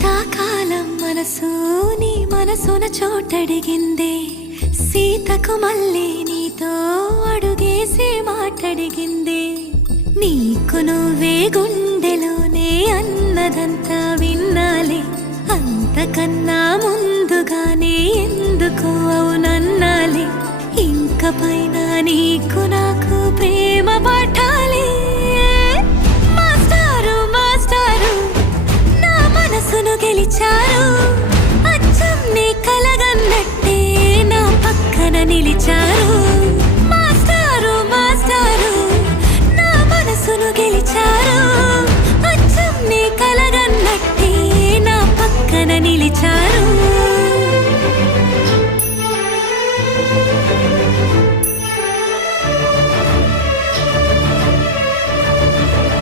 శీతాకాలం మనసు నీ మనసున చోటడిగిందే, సీతకు మళ్ళీ నీతో అడుగేసి మాటడిగిందే. నీకు నువ్వే గుండెలోనే అన్నదంతా విన్నాలే, అంతకన్నా ముందుగానే ఎందుకు అవునన్నాలే. ఇంక పైన నీకు నాకు ప్రేమ పాఠాలే. మాస్టారు మాస్టారు నా మనసును గెలిచారు, అచ్చం నీ కలగన్నట్టే నా పక్కన నిలిచారు.